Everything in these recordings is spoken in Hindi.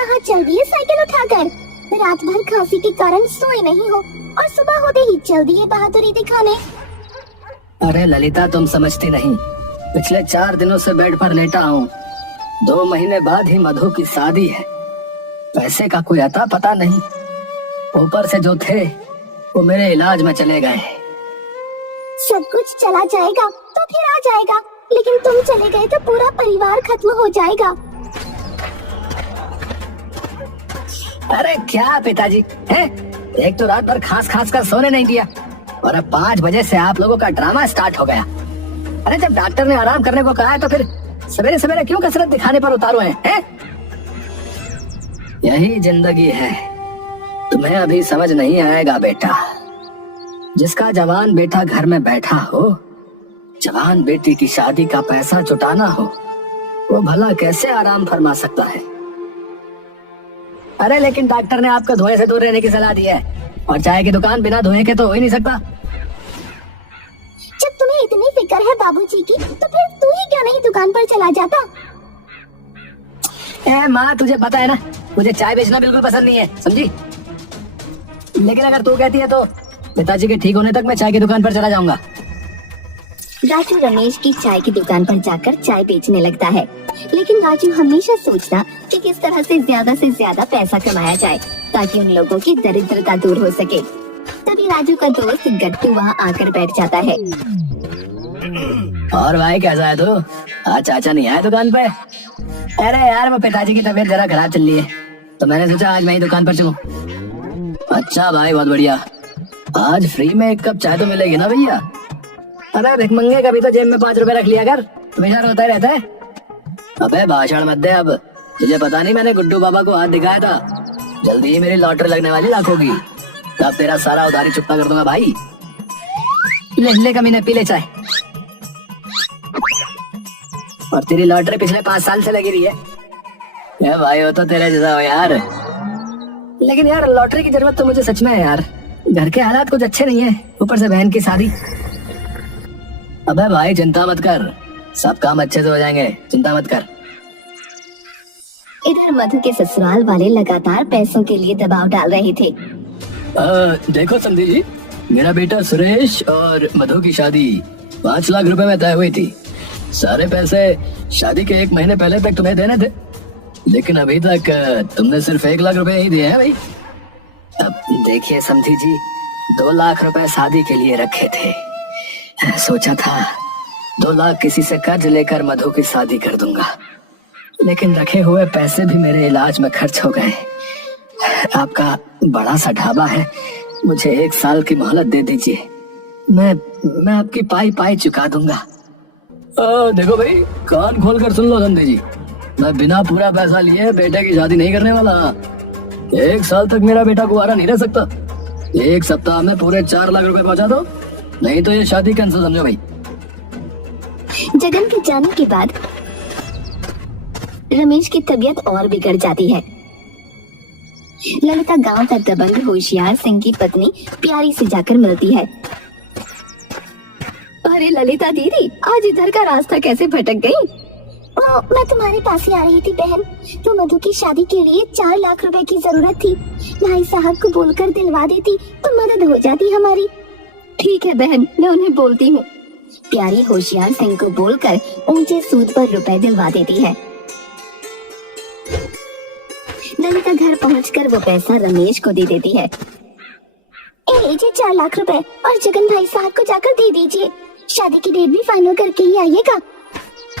कहाँ चल दिए साइकिल उठाकर? रात भर खांसी के कारण सोए नहीं हो और सुबह होते ही चल दिए बहादुरी दिखाने। अरे ललिता, तुम समझती नहीं। पिछले 4 दिनों से बेड पर लेटा हूँ। 2 महीने बाद ही मधु की शादी है। पैसे का कोई अता पता नहीं। ऊपर से जो थे वो मेरे इलाज में चले गए। सब कुछ चला जाएगा तो फिर आ जाएगा, लेकिन तुम चले गए तो पूरा परिवार खत्म हो जाएगा। अरे क्या पिताजी हैं? एक तो रात भर खास खास कर सोने नहीं दिया और अब 5 बजे से आप लोगों का ड्रामा स्टार्ट हो गया। अरे जब डॉक्टर ने आराम करने को कहा है तो फिर सवेरे सवेरे क्यों कसरत दिखाने पर उतारो हैं? यही जिंदगी है। तुम्हें अभी समझ नहीं आएगा बेटा। जिसका जवान बेटा घर में बैठा हो, जवान बेटी की शादी का पैसा जुटाना हो, वो भला कैसे आराम फरमा सकता है? अरे लेकिन डॉक्टर ने आपको धुएं से दूर रहने की सलाह दी है और चाय की दुकान बिना धुएं के तो हो ही नहीं सकता। जब तुम्हें इतनी फिक्र है बाबूजी की, तो फिर तू ही क्यों नहीं दुकान पर चला जाता? माँ, तुझे पता है ना, मुझे चाय बेचना बिल्कुल पसंद नहीं है, समझी? लेकिन अगर तू कहती है तो पिताजी के ठीक होने तक मैं चाय की दुकान पर चला जाऊंगा। राजू रमेश की चाय की दुकान पर जाकर चाय बेचने लगता है, लेकिन राजू हमेशा सोचता कि किस तरह से ज्यादा पैसा कमाया जाए ताकि उन लोगों की दरिद्रता दूर हो सके। तभी राजू का दोस्त गट्टू वहाँ आकर बैठ जाता है। और भाई कैसा है तू? आज चाचा नहीं आया दुकान पे? अरे यार, वो पिताजी की तबीयत जरा खराब चल रही है तो मैंने सोचा आज मैं ही दुकान पर चलूं। अच्छा भाई, बहुत बढ़िया। आज फ्री में 1 कप चाय तो मिलेगी ना भैया? अरे भिखमंगे, कभी तो जेब में 5 रुपए रख लिया कर, हमेशा रोता ही रहता है। अबे भाषण मत दे अब। तुझे पता नहीं मैंने गुड्डू बाबा को हाथ दिखाया था, जल्दी ही मेरी लॉटरी लगने वाली लाखों की। तब तेरा सारा उधारी चुकता कर दूंगा भाई। ले कमीने, पी ले चाय। और तेरी लॉटरी पिछले 5 साल से लगी रही है। ये भाई, हो तो तेरे जैसा हो यार। लेकिन यार, लॉटरी की जरूरत तो मुझे सच में है यार। घर के हालात कुछ अच्छे नहीं है, ऊपर से बहन की शादी। अबे भाई चिंता मत कर, सब काम अच्छे से हो जाएंगे, चिंता मत कर। इधर मधु के ससुराल वाले लगातार पैसों के लिए दबाव डाल रहे थे। देखो समधी जी, मेरा बेटा सुरेश और मधु की शादी 5 लाख रुपए में तय हुई थी। सारे पैसे शादी के 1 महीने पहले तक तुम्हें देने थे, लेकिन अभी तक तुमने सिर्फ 1 लाख रुपए ही दिए हैं भाई। अब देखिए समधी जी, 2 लाख रुपए शादी के लिए रखे थे। सोचा था 2 लाख किसी से कर्ज लेकर मधु की शादी कर दूंगा, लेकिन रखे हुए पैसे भी मेरे इलाज में खर्च हो गए। आपका बड़ा सा ढाबा है, मुझे 1 साल की मोहलत दे दीजिए, मैं आपकी पाई चुका दूंगा। देखो भाई, कान खोल कर सुन लो समधी जी, मैं बिना पूरा पैसा लिए बेटे की शादी नहीं करने वाला। 1 साल तक मेरा बेटा कुंवारा नहीं रह सकता। 1 सप्ताह में पूरे 4 लाख रुपए पहुंचा दो, नहीं तो ये शादी कैंसिल समझो भाई। जगन के जाने के बाद रमेश की तबीयत और बिगड़ जाती है। ललिता गांव का दबंग होशियार सिंह की पत्नी प्यारी से जाकर मिलती है। अरे ललिता दीदी, आज इधर का रास्ता कैसे भटक गई? मैं तुम्हारे पास ही आ रही थी बहन। तो मधु की शादी के लिए 4 लाख रुपए की जरूरत थी। भाई साहब को बोलकर दिलवा देती तो मदद हो जाती हमारी। ठीक है बहन, मैं उन्हें बोलती हूँ। प्यारी होशियार सिंह को बोलकर ऊंचे सूद पर रुपए दिलवा देती है। ललिता घर पहुंचकर वो पैसा रमेश को दे देती है। लीजिए 4 लाख रुपए और जगन भाई साहब को जाकर दे दीजिए। शादी की डेट भी फाइनल करके ही आइएगा।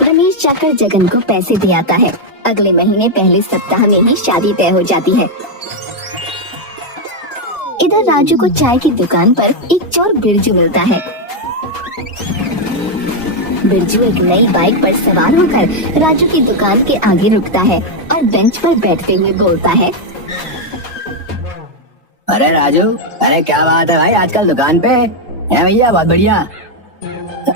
रमेश जाकर जगन को पैसे दे आता है। अगले महीने पहले सप्ताह में ही शादी तय हो जाती है। इधर राजू को चाय की दुकान पर एक चोर बिरजू मिलता है। बिरजू एक नई बाइक पर सवार होकर राजू की दुकान के आगे रुकता है और बेंच पर बैठते हुए बोलता है, अरे राजू, अरे क्या बात है भाई, आजकल दुकान पे है भैया? बहुत बढ़िया।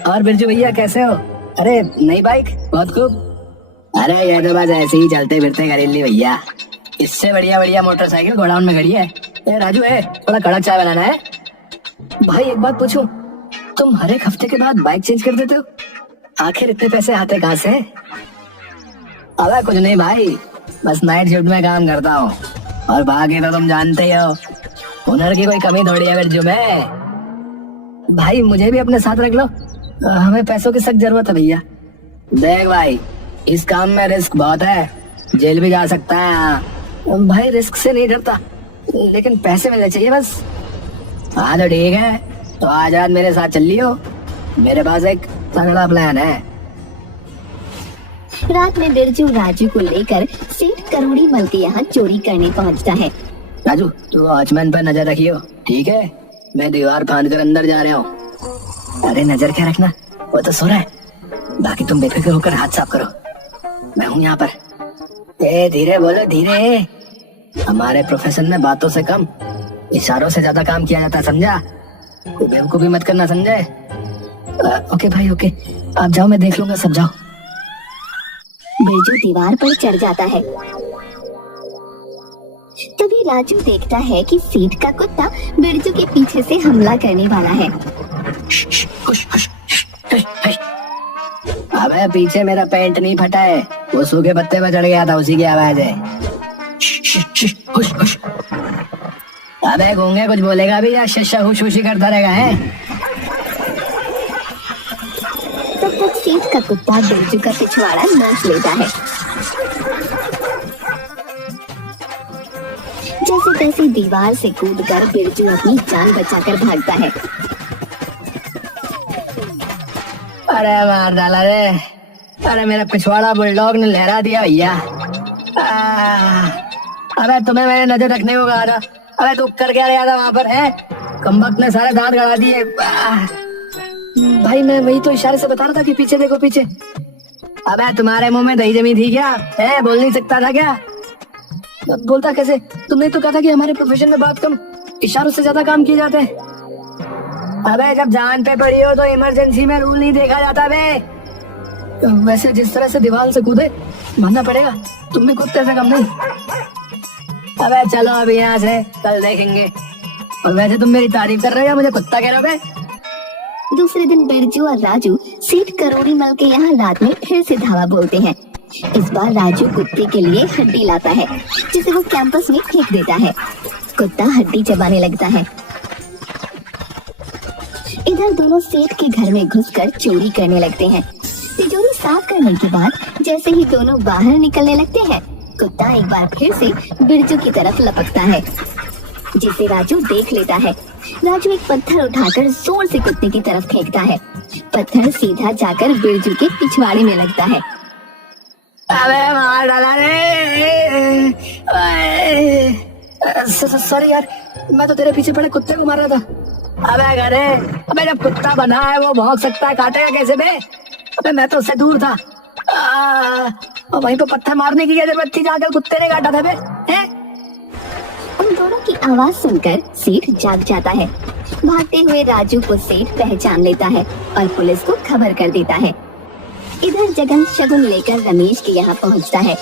और बिरजू भैया कैसे हो? अरे नई बाइक, बहुत खूब। अरे ये तो बस ऐसे ही चलते फिरते खरीद ली भैया, इससे बढ़िया मोटरसाइकिल गोडाउन में खड़ी है। राजू है, थोड़ा कड़क चाय बनाना है। भाई एक बात पूछूं, तुम हर एक हफ्ते के बाद बाइक चेंज कर देते हो, आखिर इतने पैसे आते कहाँ से? अबे कुछ नहीं भाई, बस नाइट शिफ्ट में काम करता हूँ और बाकी तो तुम जानते ही हो, हुनर की कोई कमी थोड़ी है बिरजू में। भाई मुझे भी अपने साथ रख लो, हमें पैसों की सख्त जरूरत है भैया। देख भाई, इस काम में रिस्क बहुत है, जेल भी जा सकता है। भाई रिस्क से नहीं डरता, लेकिन पैसे मिलने चाहिए बस। हाँ तो ठीक है, तो आज रात मेरे साथ चल लियो, मेरे पास एक तगड़ा प्लान है। रात में बिरजू राजू को लेकर सेठ करोड़ी मल के यहाँ चोरी करने पहुँचता है। राजू तू वॉचमैन पर नजर रखियो, ठीक है? मैं दीवार फांद कर अंदर जा रहा हूँ। अरे नजर क्या रखना, वो तो सो रहा है। बाकी तुम बेफिक्र होकर हाथ साफ करो, मैं हूँ यहाँ पर। ए धीरे बोलो, धीरे। हमारे प्रोफेशन में बातों से कम इशारों से ज्यादा काम किया जाता है, समझा? कोई बेवकूफी मत करना, समझे? ओके भाई ओके, आप जाओ, मैं देख लूंगा, सब जाओ। बिरजू दीवार पर चढ़ जाता है। तभी राजू देखता है कि सेठ का कुत्ता बिरजू के पीछे से हमला करने वाला है। अबे पीछे मेरा पैंट नहीं फटा है, वो सूखे पत्ते में चढ़ गया था, उसी की आवाज है। अबे गूंगे कुछ बोलेगा भी या शशा हुश हुशी करता रहेगा है? तब तक सेठ का कुत्ता बिरजू का पिछवाड़ा नोच लेता है। जैसे तैसे दीवार से कूदकर बिरजू अपनी जान बचाकर भागता है। अरे मार डाला रे, अरे मेरा पिछवाड़ा बुलडॉग ने लहरा दिया भैया। अरे तुम्हें मैंने नजर रखने को कहा था, अबे तू कर क्या रहा था वहाँ पर है? कमबख्त ने सारे दांत गड़ा दिए। भाई मैं वही तो इशारे से बता रहा था कि पीछे देखो पीछे। अबे तुम्हारे मुंह में दही जमी थी क्या? है बोल नहीं सकता था क्या? बोलता कैसे? तुमने तो कहा था कि हमारे प्रोफेशन में बहुत कम इशारों से ज्यादा काम किए जाते हैं। अबे जब जान पे पड़ी हो तो इमरजेंसी में रूल नहीं देखा जाता बे। वैसे जिस तरह से दीवार से कूदे, मानना पड़ेगा तुम में कूदते से कम नहीं। अबे चलो अभी यहाँ से, कल देखेंगे। और वैसे तुम मेरी तारीफ कर रहे हो, मुझे कुत्ता कह रहे हो? दूसरे दिन बिरजू और राजू सेठ करोड़ी मल के यहाँ रात में फिर से धावा बोलते हैं। इस बार राजू कुत्ते के लिए हड्डी लाता है, जिसे वो कैंपस में फेंक देता है। कुत्ता हड्डी चबाने लगता है। इधर दोनों सेठ के घर में घुसकर चोरी करने लगते हैं। तिजोरी साफ करने के बाद जैसे ही दोनों बाहर निकलने लगते हैं, कुत्ता एक बार फिर से बिरजू की तरफ लपकता है, जिसे राजू देख लेता है। राजू एक पत्थर उठाकर जोर से कुत्ते की तरफ फेंकता है। पत्थर सीधा जाकर बिरजू के पिछवाड़े में लगता है। अबे मार डाला रे। सॉरी यार, मैं तो तेरे पीछे पड़े कुत्ते को मार रहा था। अबे अरे, अबे जब कुत्ता बना है वो भौंक सकता है, काटेगा कैसे बे? अबे मैं तो उससे दूर था। और वहीं पे पत्थर मारने की क्या जरूरत थी, जाकर कुत्ते ने काटा था बे? हैं? उन दोनों की आवाज सुनकर सेठ जाग जाता है। भागते हुए राजू को सेठ पहचान लेता है और पुलिस को खबर कर देता है। इधर जगन शगुन लेकर रमेश के यहाँ पहुँचता है।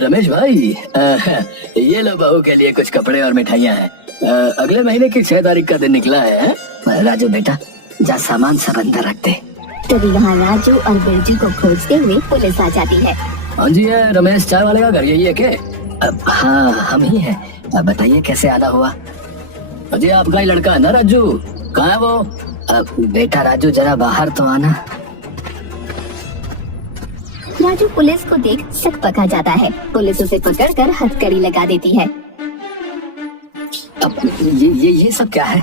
रमेश भाई, ये लो बहू के लिए कुछ कपड़े और मिठाइयाँ हैं। अगले महीने की 6 तारीख का दिन निकला है। राजू बेटा जा सामान सब अंदर रख दे। तभी वहाँ राजू और बिरजू को खोजते हुए पुलिस आ जाती है। हाँ जी, है रमेश चाय वाले का घर यही है क्या? हाँ हम ही हैं। अब बताइए कैसे आना हुआ? अजय आपका ही लड़का है ना राजू? कहाँ है वो? बेटा राजू जरा बाहर तो आना। राजू पुलिस को देख सक पका जाता है। पुलिस उसे पकड़कर हथकड़ी लगा देती है। अब ये सब क्या है?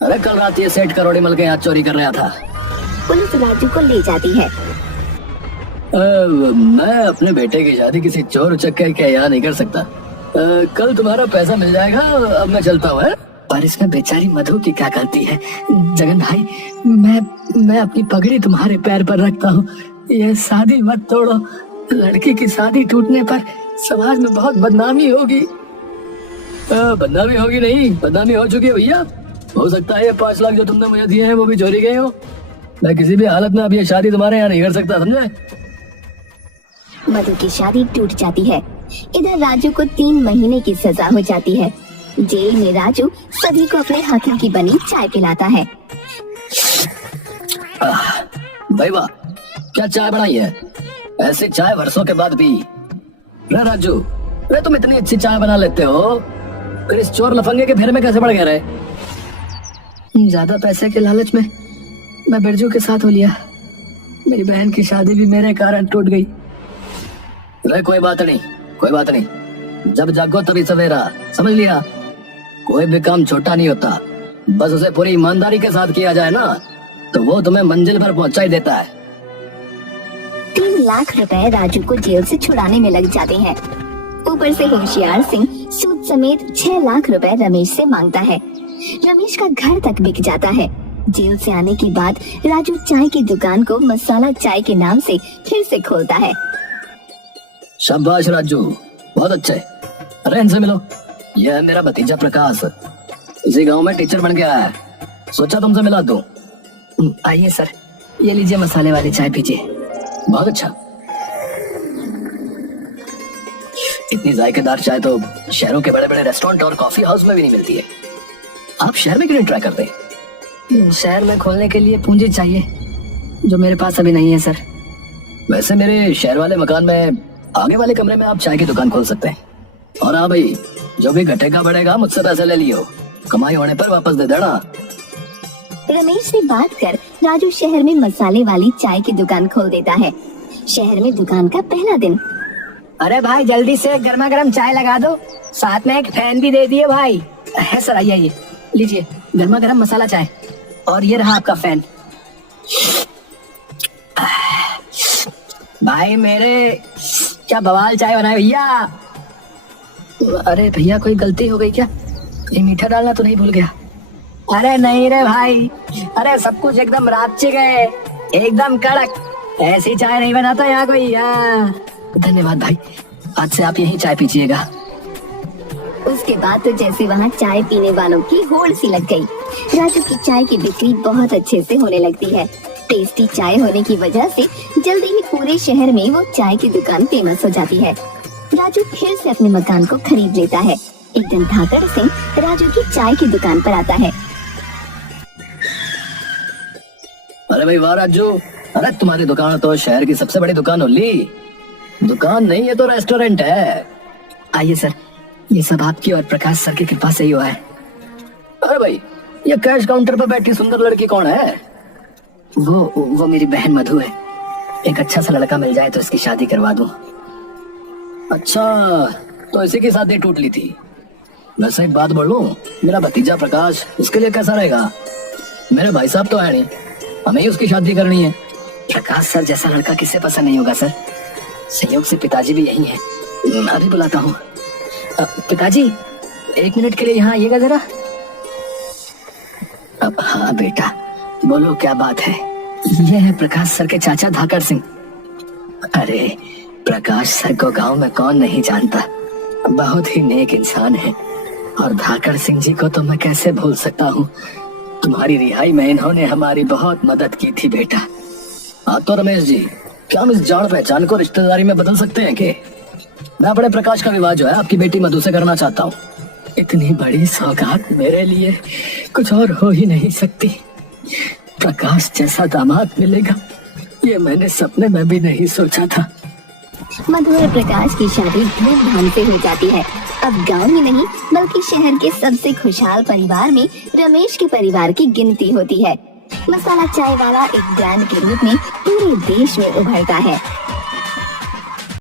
अरे कल रात ये सेठ करोड़ी मल के यहाँ चोरी कर रहा था। पुलिस राजू को ले जाती है। मैं अपने बेटे की शादी किसी चोर उचक्के के यहाँ नहीं कर सकता। कल तुम्हारा पैसा मिल जाएगा, अब मैं चलता हूँ। पर इसमें बेचारी मधु की क्या गलती है? जगन भाई, मैं अपनी पगड़ी तुम्हारे पैर पर रखता हूँ, ये शादी मत तोड़ो। लड़की की शादी टूटने पर समाज में बहुत बदनामी होगी। बदनामी होगी नहीं, बदनामी हो चुकी है भैया। हो सकता है ये 5 लाख जो तुमने मुझे दिए हैं वो भी चोरी गए हो। मैं किसी भी हालत में अब ये शादी तुम्हारे यहाँ नहीं कर सकता, समझे? मधु की शादी टूट जाती है। इधर राजू को 3 महीने की सजा हो जाती है। जेल में राजू सभी को अपने हाथों की बनी चाय पिलाता है। भाई वाह, क्या चाय बनाई है? ऐसी चाय वर्षों के बाद पी। रे राजू, रे तुम इतनी अच्छी चाय बना लेते हो, फिर इस चोर लफंगे के फेर में कैसे पड़ गए रे? ज्यादा पैसे के लालच में मैं बिरजू के साथ हो लिया। मेरी बहन की शादी भी मेरे कारण टूट गई। रे कोई बात नहीं, कोई बात नहीं, जब जागो तभी सवेरा, समझ लिया? कोई भी काम छोटा नहीं होता, बस उसे पूरी ईमानदारी के साथ किया जाए ना, तो वो तुम्हें मंजिल पर पहुंचा ही देता है। 3 लाख रुपए राजू को जेल से छुड़ाने में लग जाते हैं। ऊपर से होशियार सिंह सूद समेत 6 लाख रुपए रमेश से मांगता है। रमेश का घर तक बिक जाता है। जेल से आने के बाद राजू चाय की दुकान को मसाला चाय के नाम से फिर से खोलता है। शाबाश राजू, बहुत अच्छे। अरे इनसे मिलो, यह है मेरा भतीजा प्रकाश, इसी गांव में टीचर बन के आया है, सोचा तुमसे मिला दूं। आइए सर, ये लीजिए मसाले वाली चाय पीजिए। बहुत अच्छा। इतनी जायकेदार चाय तो शहरों के बड़े बड़े रेस्टोरेंट और कॉफी हाउस में भी नहीं मिलती है। आप शहर में क्यों नहीं ट्राई करते? शहर में खोलने के लिए पूंजी चाहिए, जो मेरे पास अभी नहीं है सर। वैसे मेरे शहर वाले मकान में आगे वाले कमरे में आप चाय की दुकान खोल सकते हैं। और हाँ भाई, जो भी घटेगा बढ़ेगा मुझसे पैसे ले लियो, कमाई होने पर वापस दे देना। रमेश से बात कर राजू शहर में मसाले वाली चाय की दुकान खोल देता है। शहर में दुकान का पहला दिन। अरे भाई जल्दी से गर्मा गर्म चाय लगा दो, साथ में एक फैन भी दे दिए भाई। है सर, आइए आइए, लीजिए गर्मा गर्म मसाला चाय, और ये रहा आपका फैन। भाई मेरे, क्या बवाल चाय बनाए भैया। अरे भैया कोई गलती हो गई क्या? ये मीठा डालना तो नहीं भूल गया? अरे नहीं रे भाई, अरे सब कुछ एकदम राच्चे गए, एकदम कड़क। ऐसी चाय नहीं बनाता यहाँ कोई। धन्यवाद भाई, आज से आप यही चाय पीजिएगा। उसके बाद तो जैसे वहाँ चाय पीने वालों की होड़ सी लग गई। राजू की चाय की बिक्री बहुत अच्छे से होने लगती है। टेस्टी चाय होने की वजह से जल्दी ही पूरे शहर में वो चाय की दुकान फेमस हो जाती है। राजू फिर से अपने मकान को खरीद लेता है। एक दिन धाकड़ सिंह राजू की चाय की दुकान पर आता है। अरे भाई वाह राजू, अरे तुम्हारी दुकान तो शहर की सबसे बड़ी दुकान होली। दुकान नहीं, ये तो रेस्टोरेंट है। आइए सर, ये सब आपकी और प्रकाश सर की कृपा से ही हुआ है। अरे भाई, ये कैश काउंटर पर बैठी सुंदर लड़की कौन है? वो मेरी बहन मधु है। एक अच्छा सा लड़का मिल जाए तो इसकी शादी करवा दूं। अच्छा, तो इसी की शादी टूट ली थी। वैसे एक बात बोलूं, मेरा भतीजा प्रकाश, उसके लिए कैसा रहेगा? मेरे भाई साहब तो है नहीं, हमें ही उसकी शादी करनी है। प्रकाश सर जैसा लड़का किसे पसंद नहीं होगा सर। संयोग से पिताजी भी यही हैं। मैं अभी बुलाता हूँ। पिताजी 1 मिनट के लिए यहाँ आइएगा जरा। अब हाँ बेटा, बोलो क्या बात है? ये है प्रकाश सर के चाचा धाकड़ सिंह। अरे प्रकाश सर को गांव में कौन नहीं जानता, बहुत ही नेक इंसान है। और धाकड़ सिंह जी को तो मैं कैसे भूल सकता हूँ। तुम्हारी रिहाई में इन्होंने हमारी बहुत मदद की थी बेटा। हाँ तो रमेश जी, क्या हम इस जान पहचान को रिश्तेदारी में बदल सकते हैं कि? मैं अपने प्रकाश का विवाह जो है आपकी बेटी मधु से करना चाहता हूँ। इतनी बड़ी सौगात मेरे लिए कुछ और हो ही नहीं सकती। प्रकाश जैसा दामाद मिलेगा, ये मैंने सपने में भी नहीं सोचा था। मधु और प्रकाश की शादी धूमधाम से हो जाती है। अब गांव में नहीं बल्कि शहर के सबसे खुशहाल परिवार में रमेश के परिवार की गिनती होती है। मसाला चाय वाला एक ब्रांड के रूप में पूरे देश में उभरता है।